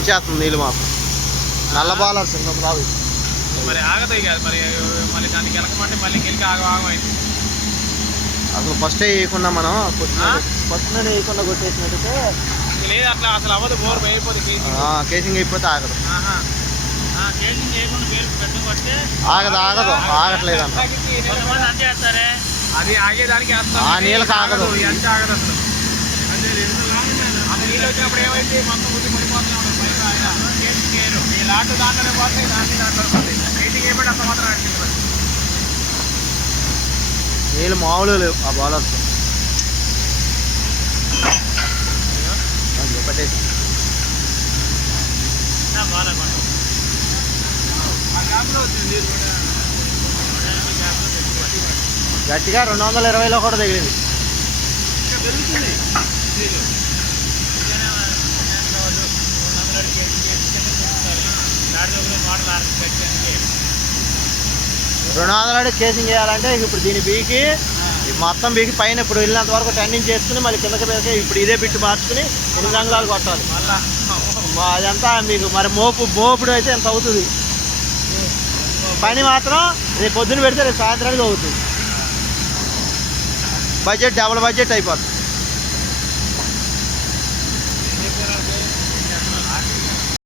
దించేస్తుంది నీళ్ళు మాకు. నల్ల బాలర్స్ ఇంకా రావు మరి ఆగతాయి కాదు మరి మళ్ళీ దానికి వెనకమంటే మళ్ళీ గెలికి ఆగమైంది. అసలు ఫస్ట్ వేయకుండా మనం ఫస్ట్ వేయకుండా కొట్టేసినట్టయితే లేదు అట్లా అసలు అవ్వదు. బోర్ అయిపోతుంది కేసింగ్ అయిపోతే ఆగదు. కేసింగ్ చేయకుండా బేరు పెద్ద కొట్టే ఆగదు ఆగట్లేదు అంట. అంతే వేస్తారే అది ఆగేదానికి ఆ నీళ్ళకి ఆగదు. ఎంత ఆగదు అసలు. అది నీళ్ళు వచ్చినప్పుడు ఏమైతే మొత్తం బుద్ధి పడిపోతూనే ఉంటుంది. కేసింగ్ చేయరు ఈ లాటు దాంట్లోనే పోతాయి, దాంట్లో పోతాయి. కేసింగ్ అయిపోయి అంత మాత్రం అడిగింది. నీళ్ళు మామూలు లేవు ఆ బాలర్స్. పెట్టేసి గట్టిగా 220లో కూడా తగిలింది. రెండు వందల కేసింగ్ చేయాలంటే ఇప్పుడు దీన్ని బీకి మొత్తం బీకి పైన ఇప్పుడు వెళ్ళినంత వరకు టెండింగ్ చేసుకుని మళ్ళీ కిందకి వేసి ఇప్పుడు ఇదే బిట్టు మార్చుకుని 8 అంగుళాలు కొట్టాలి. అదంతా మీకు మరి మోపుడు అయితే ఎంత అవుతుంది. పని మాత్రం రేపు పొద్దున పెడితే రేపు సాయంత్రానికి అవుతుంది. బడ్జెట్ డబుల్ బడ్జెట్ అయిపోతుంది.